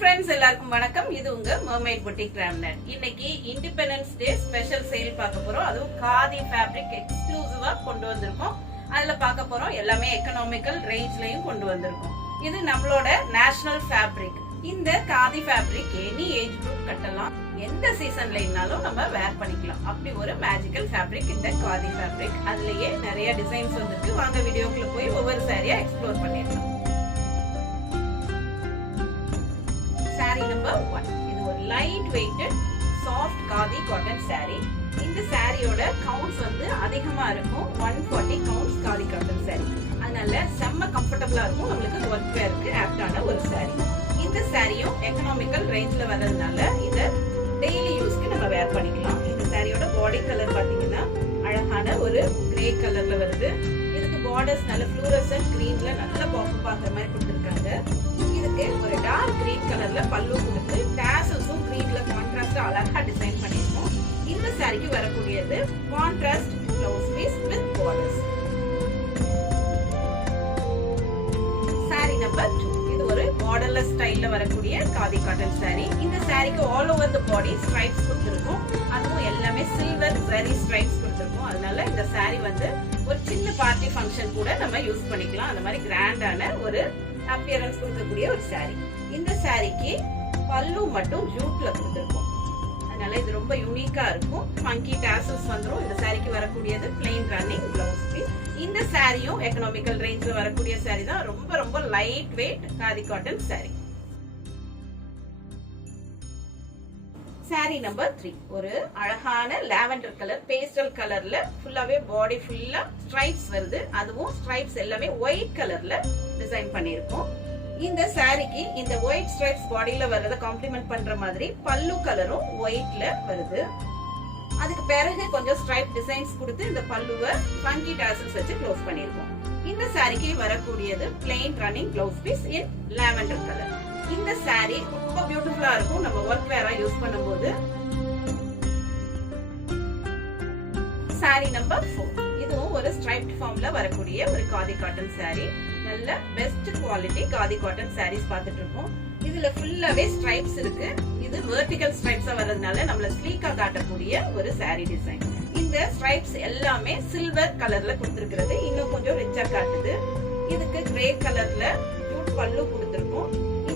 friends எல்லாருக்கும் வணக்கம். இது உங்க Mermaid Boutique Ramnet. இன்னைக்கு இண்டிபெண்டன்ஸ் டே ஸ்பெஷல் சேல் பார்க்க போறோம். அதுவும் காதி ஃபேப்ரிக் எக்ஸ்க்ளூசிவா கொண்டு வந்திருக்கோம். அதுல பார்க்க போறோம். எல்லாமே எக்கனாமிக்கல் ரேஞ்ச்லயும் கொண்டு வந்திருக்கோம். இது நம்மளோட நேஷனல் ஃபேப்ரிக். இந்த khadi fabric any age group கட்டலாம். எந்த சீசன்லனாலும் நம்ம வேர் பண்ணிக்கலாம். அப்படி ஒரு மேஜிக்கல் ஃபேப்ரிக் இந்த காதி ஃபேப்ரிக். அதுலயே நிறைய டிசைன்ஸ் வந்திருக்கு. வாங்க வீடியோக்குள்ள போய் ஒவ்வொரு சாரியா எக்ஸ்ப்ளோர் பண்ணிடலாம். Saree number 1. இது ஒரு light weighted soft khadi cotton saree. இந்த சாரியோட கவுண்ட்ஸ் வந்து அதிகமா இருக்கும். 140 கவுண்ட்ஸ் காதி காட்டன் saree. அதனால செம்ம கம்ஃபர்டபிளா இருக்கும். உங்களுக்கு ஒர்க் வேருக்கு ஆப்டான ஒரு saree. இந்த சாரியும் எக்கனாமிக்கல் ரேஞ்ச்ல வர்றதுனால இத டெய்லி யூஸ்க்கு நம்ம வேர் பண்ணிக்கலாம். இந்த சாரியோட பாடி கலர் பாத்தீங்கன்னா அழகான ஒரு கிரே கலர்ல வருது. இதுக்கு பார்டர்ஸ் நல்ல ஃப்ளூரசன்ட் கிரீன்ல நல்ல பாப் ஆகுற மாதிரி கொடுத்திருக்காங்க. இதுக்கு ஒரு டார்க் கிரீன் கலர்ல பல்லு கொடுத்து டாசல்ஸும் கிரீன்ல கான்ட்ராஸ்டா அழகா டிசைன் பண்ணிருக்கோம். இந்த சாரிக்கு வரக்கூடியது contrast blouse piece with borders. Sari number 2. இது ஒரு மாடலர் ஸ்டைல்ல வரக்கூடிய காதி காட்டன் சாரி. இந்த சாரிக்கு all over the body stripes கொடுத்திருக்கோம். அதுவும் எல்லாமே சில்வர் ஜரி ஸ்ட்ரைப்ஸ் கொடுத்திருக்கோம். அதனால இந்த சாரி வந்து ஒரு சின்ன பார்ட்டி ஃபங்க்ஷன் கூட நம்ம யூஸ் பண்ணிக்கலாம். அந்த மாதிரி கிராண்டான ஒரு அப்பியரன்ஸ் கொடுக்கக்கூடிய ஒரு சாரி. இந்த சாரிக்கு பல்லு மட்டும் ஜூட்ல கொடுத்திருக்கோம். அதனால இது ரொம்ப யூனிக்கா இருக்கும். ஃபங்கி டாசல்ஸ் வந்துரும். இந்த சாரிக்கு வரக்கூடியது பிளெயின் ரன்னிங் ப்ளவுஸ் பீஸ். இந்த சாரியும் எக்கனாமிக்கல் ரேஞ்ச்ல வரக்கூடிய சாரி தான். ரொம்ப ரொம்ப light weight khadi cotton sorry. Sorry number 3. ஒரு அழகான லாவெண்டர் கலர் பேஸ்டல் கலர்ல ஃபுல்லாவே பாடி ஃபுல்லா ஸ்ட்ரைப்ஸ் வருது. அதுவும் ஸ்ட்ரைப்ஸ் எல்லாமே ஒயிட் கலர்ல டிசைன் பண்ணிருக்கோம். இந்த சாரிக்கு இந்த ஒயிட் ஸ்ட்ரைப்ஸ் பாடியில வர்றத காம்ப்ளிமெண்ட் பண்ற மாதிரி பல்லு கலரும் ஒயிட்ல வருது. அதுக்கு பிறகு கொஞ்சம் ஸ்ட்ரைப் டிசைன்ஸ் கொடுத்து இந்த பல்லுவை ஃபங்கி டாசல்ஸ் வச்சு க்ளோஸ் பண்ணிருக்கோம். இந்த சாரிக்கு வரக்கூடியது plain running blouse piece in lavender colour. இந்த சாரி ரொம்ப பியூட்டிஃபுல்லா இருக்கும் நம்ம ஒர்க் வேரா யூஸ் பண்ணும்போது. சாரி நம்பர் 4. இதுவும் ஒரு ஸ்ட்ரைப்ட் ஃபார்ம்ல வரக்கூடிய ஒரு காதி காட்டன் சாரி. நல்ல best quality khadi cotton sarees பார்த்துட்டு இருக்கோம். இதுல ஃபுல்லாவே ஸ்ட்ரைப்ஸ் இருக்கு. இது வெர்டிகல் ஸ்ட்ரைப்ஸா வர்றதுனால நம்மள ஸ்லீக்கா காட்டக்கூடிய ஒரு சாரி டிசைன். இந்த ஸ்ட்ரைப்ஸ் எல்லாமே சில்வர் கலர்ல கொடுத்திருக்கிறது இன்னும் கொஞ்சம் ரிச்சா காட்டுது. இதுக்கு கிரே கலர்ல ஜூட் பல்லு கொடுத்திருக்கோம்.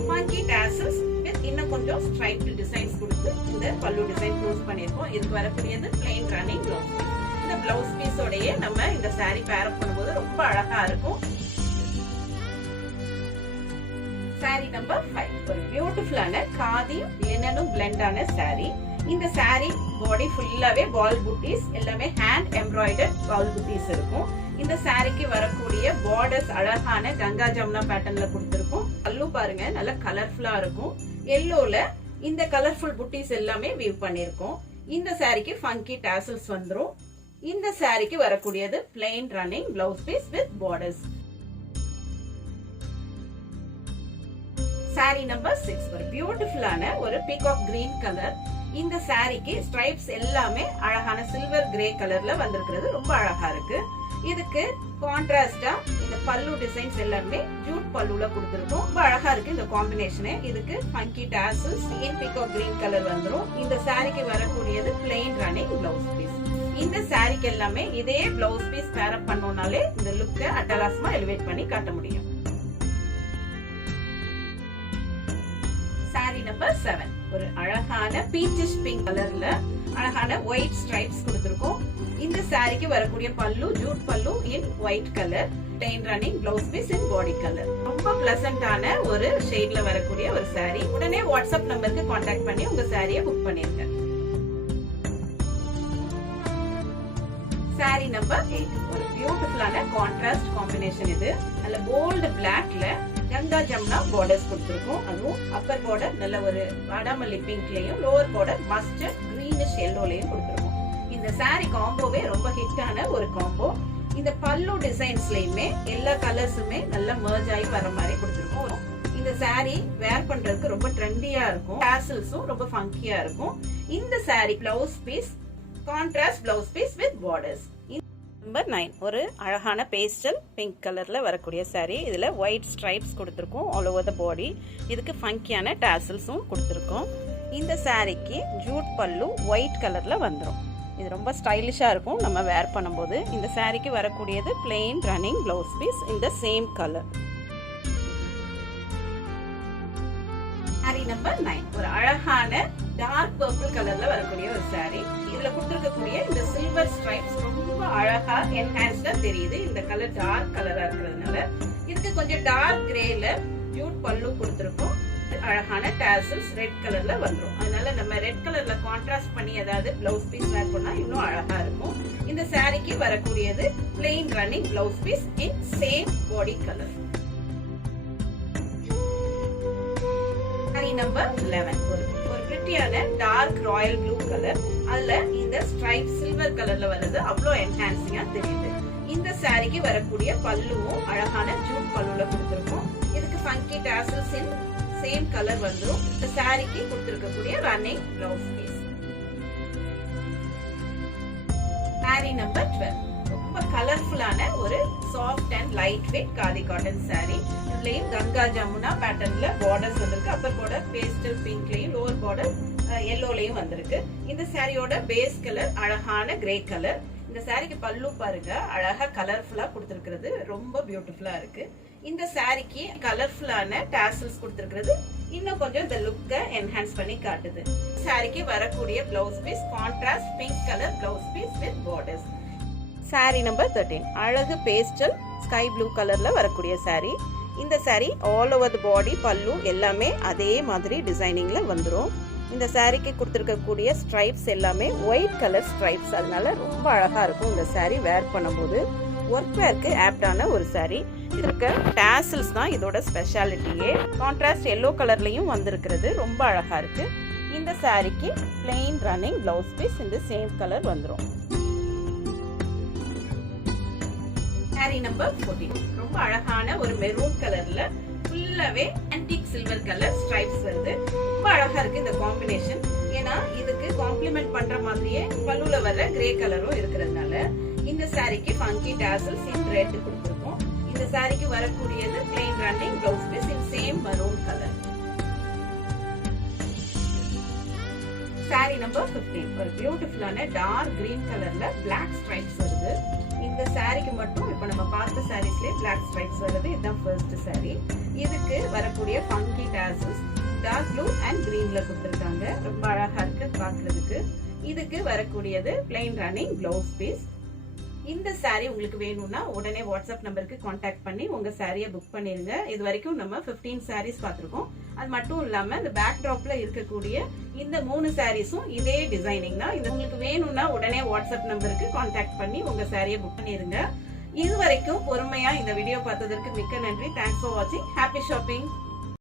ஃபங்கி டாசல்ஸ் வித் இன்னும் கொஞ்சம் ஸ்ட்ரைப்ட் டிசைன்ஸ் கொடுத்து இந்த பல்லு டிசைன் க்ளோஸ் பண்ணிருக்கோம். இதுக்கு வரக்கூடியது பிளெயின் ரன்னிங் ப்ளவுஸ் பீஸ். இந்த ப்ளவுஸ் பீஸோடயே நம்ம இந்த சாரி பேர் அப் பண்ணும்போது ரொம்ப அழகா இருக்கும். Sorry number 5. ஒரு பியூட்டிஃபுல்லான காதி லினனும் பிளெண்டான சாரி. இந்த சாரி பாடி ஃபுல்லாவே பால் புட்டீஸ் எல்லாமே ஹேண்ட் எம்ப்ராய்டர்ட் பால் புட்டீஸ் இருக்கும். இந்த சாரிக்கு வரக்கூடிய பார்டர்ஸ் அழகான கங்கா ஜமுனா பேட்டர்ன்ல கொடுத்திருக்கும். பல்லு பாருங்க நல்ல கலர்ஃபுல்லா இருக்கும். எல்லோல இந்த கலர்ஃபுல் புட்டீஸ் எல்லாமே வீவ் பண்ணிருக்கோம். இந்த சாரிக்கு ஃபங்கி டாசல்ஸ் வந்துரும். இந்த சாரிக்கு வரக்கூடியது plain running blouse piece with borders. Sari number 6. ஒரு பியூட்டிஃபுல்லான ஒரு பீகாக் கிரீன் கலர். இந்த சாரிக்கு ஸ்ட்ரைப்ஸ் எல்லாமே அழகான சில்வர் கிரே கலர்ல வந்திருக்கிறது ரொம்ப அழகா இருக்கு. இதுக்கு கான்ட்ராஸ்டா இந்த பல்லு டிசைன்ஸ் எல்லாமே ஜூட் பல்லுல கொடுத்திருக்கோம். ரொம்ப அழகா இருக்கு இந்த காம்பினேஷன். இதுக்கு ஃபங்கி டாசல்ஸ் இன் பீகாக் கிரீன் கலர் வந்துரும். இந்த சாரிக்கு வரக்கூடியது பிளெயின் ரன்னிங் ப்ளவுஸ் பீஸ். இந்த சாரிக்கு எல்லாமே இதே ப்ளவுஸ் பீஸ் பேர் அப் பண்ணோம்னாலே இந்த லுக்கை அட்டகாசமா எலிவேட் பண்ணி காட்ட முடியும். Sorry number 7. ஒரு அழகான பீச்சிஷ் பிங்க் கலர்ல அழகான ஒயிட் ஸ்ட்ரைப்ஸ் கொடுத்திருக்கோம். இந்த சாரிக்கு வரக்கூடிய pallu jute pallu in white colour, plain running blouse piece in body colour. ரொம்ப பிளசன்டான ஒரு ஷேட்ல வரக்கூடிய ஒரு சாரி. உடனே வாட்ஸ்அப் நம்பருக்கு கான்டாக்ட் பண்ணி உங்க சாரியை புக் பண்ணிருங்க. Sorry number 8. ஒரு பியூட்டிஃபுல்லான கான்ட்ராஸ்ட் காம்பினேஷன். இது நல்ல போல்ட் பிளாக்ல கங்கா ஜமுனா பார்டர்ஸ் கொடுத்திருக்கோம். அதுவும் அப்பர் பார்டர் நல்ல ஒரு வாடாமல்லி பிங்க்லயும் லோவர் பார்டர் மஸ்டர்ட் கிரீனிஷ் எல்லோலயும் கொடுத்திருக்கோம். இந்த சாரி காம்போவே ரொம்ப ஹிட்டான ஒரு காம்போ. இந்த பல்லு டிசைன்ஸ்லயுமே எல்லா கலர்ஸுமே நல்லா மர்ஜ் ஆகி வர மாதிரி கொடுத்திருக்கோம். இந்த சாரி வேர் பண்றதுக்கு ரொம்ப ட்ரெண்டியா இருக்கும். டாசல்ஸும் ரொம்ப ஃபங்கியா இருக்கும். இந்த sari blouse piece contrast blouse piece with borders. Number 9 ஒரு அழகான பேஸ்டல் பிங்க் கலரில் வரக்கூடிய சாரீ. இதில் ஒயிட் ஸ்ட்ரைப்ஸ் கொடுத்துருக்கோம் ஆல் ஓவர் த பாடி. இதுக்கு ஃபங்கியான டாசல்ஸும் கொடுத்துருக்கோம். இந்த சாரீக்கு ஜூட் பல்லு ஒயிட் கலரில் வந்துடும். இது ரொம்ப ஸ்டைலிஷாக இருக்கும் நம்ம வேர் பண்ணும்போது. இந்த சாரீக்கு வரக்கூடியது பிளெயின் ரன்னிங் ப்ளவுஸ் பீஸ் இந்த சேம் கலர். சாரீ நம்பர் 9 ஒரு அழகான டார்க் பர்பிள் கலர்ல வரக்கூடிய ஒரு சாரீ. இதுல கொடுத்திருக்கக்கூடிய இந்த சில்வர் ஸ்ட்ரைப்ஸ் ரொம்ப அழகா என்ஹான்ஸ்டா தெரியுது. இந்த கலர் டார்க் கலரா இருக்கிறதுனால இதுக்கு கொஞ்சம் டார்க் கிரேல ஜூட் பல்லு கொடுத்திருக்கோம். அழகான டாசல்ஸ் ரெட் கலர்ல வந்துரும். அதனால நம்ம ரெட் கலர்ல கான்ட்ராஸ்ட் பண்ணி ஏதாவது பிளவுஸ் பீஸ் வேர் பண்ணா இன்னும் அழகா இருக்கும். இந்த சாரீக்கு வரக்கூடியது plain running blouse piece in same body colour. Sari number 11 ஒரு பிரிட்டியான டார்க் ராயல் ப்ளூ கலர். அதுல இந்த ஸ்ட்ரைப் சில்வர் கலர்ல வருது. அவ்வளோ என்ஹான்சிங்கா தெரியுது. இந்த சாரீக்கு வரக்கூடிய பல்லுவும் அழகான ஜூட் பல்லுல கொடுத்திருக்கோம். இதுக்கு funky tassels in same colour வந்துரும். இந்த சாரீக்கு கொடுத்திருக்கக்கூடிய running blouse piece. Sari number 12 ரொம்ப கலர்ஃபுல்லான ஒரு soft and light weight khadi cotton sari. இதுலயும் கங்கா ஜமுனா பேட்டர்ன்ல பார்டர்ஸ் வந்திருக்கு. அப்பர் பார்டர் பேஸ்டல் பிங்க்லயும் லோவர் பார்டர் எல்லோலயும் வந்திருக்கு. இந்த சாரியோட பேஸ் கலர் அழகான கிரே கலர். இந்த சாரிக்கு பல்லு பாருங்க அழகா கலர்ஃபுல்லா கொடுத்திருக்கிறது. ரொம்ப பியூட்டிஃபுல்லா இருக்கு. இந்த சாரிக்கு கலர்ஃபுல்லான டாசல்ஸ் கொடுத்திருக்கிறது இன்னும் கொஞ்சம் இந்த லுக்க என்ஹான்ஸ் பண்ணி காட்டுது. சாரிக்கு வரக்கூடிய blouse piece contrast pink colour blouse piece with borders. Sari number 13 அழகு பேஸ்டல் ஸ்கை ப்ளூ கலர்ல வரக்கூடிய சாரீ. இந்த sari all over the body pallu எல்லாமே அதே மாதிரி டிசைனிங்ல வந்துரும். இந்த சாரீக்கு கொடுத்திருக்கக்கூடிய ஸ்ட்ரைப்ஸ் எல்லாமே ஒயிட் கலர் ஸ்ட்ரைப்ஸ். அதனால ரொம்ப அழகா இருக்கும் இந்த சாரீ வேர் பண்ணும்போது. ஒர்க் வேர்க்கு ஆப்டான ஒரு சாரீ. இருக்க டாசல்ஸ் தான் இதோட ஸ்பெஷாலிட்டியே. கான்ட்ராஸ்ட் எல்லோ கலர்லயும் வந்திருக்கிறது ரொம்ப அழகா இருக்கு. இந்த சாரீக்கு பிளெயின் ரன்னிங் பிளவுஸ் பீஸ் இந்த சேம் கலர் வந்துரும். சாரீ நம்பர் 14 ரொம்ப அழகான ஒரு மெரூன் கலர்ல ஃபுல்லாவே ஆன்டிக் சில்வர் கலர் ஸ்ட்ரைப்ஸ் வருது. ரொம்ப அழகா இருக்கு இந்த காம்பினேஷன். ஏன்னா இதுக்கு காம்ப்ளிமெண்ட் பண்ற மாதிரியே பல்லுல வர கிரே கலரும் இருக்கிறதுனால இந்த சாரீக்கு ஃபங்கி டாசல்ஸ் இன் ரெட் கொடுத்திருக்கோம். இந்த சாரீக்கு வரக்கூடியது plain running blouse piece in same maroon colour. Sari number 15 ஒரு பியூட்டிஃபுல்லான டார்க் கிரீன் கலர்ல பிளாக் ஸ்ட்ரைப்ஸ் வருது. இந்த சாரீக்கு மட்டும் இப்ப நம்ம பார்த்த சாரீஸ்லயே பிளாக் ஸ்ட்ரைப்ஸ் வருது. இதுதான் ஃபர்ஸ்ட் சாரீ. இதுக்கு வரக்கூடிய funky tassels dark blue and கிரீன்ல கொடுத்திருக்காங்க. ரொம்ப அழகா இருக்கு பாக்குறதுக்கு. இதுக்கு வரக்கூடியது பிளெயின் ரன்னிங் பிளவுஸ் பீஸ். இந்த சாரீ உங்களுக்கு வேணும்னா உடனே வாட்ஸ்அப் நம்பருக்கு கான்டாக்ட் பண்ணி உங்க சாரியை புக் பண்ணிருங்க. இது வரைக்கும் நம்ம 15 சாரீஸ் பார்த்திருக்கோம். அது மட்டும் இல்லாம இந்த பேக் ட்ராப்ல இருக்கக்கூடிய இந்த 3 சாரீஸும் இதே டிசைனிங் தான். இது உங்களுக்கு வேணும்னா உடனே வாட்ஸ்அப் நம்பருக்கு கான்டாக்ட் பண்ணி உங்க சாரியை புக் பண்ணிருங்க. இது வரைக்கும் பொறுமையா இந்த வீடியோ பார்த்ததற்கு மிக்க நன்றி. தேங்க்ஸ் ஃபார் வாட்சிங். Happy shopping.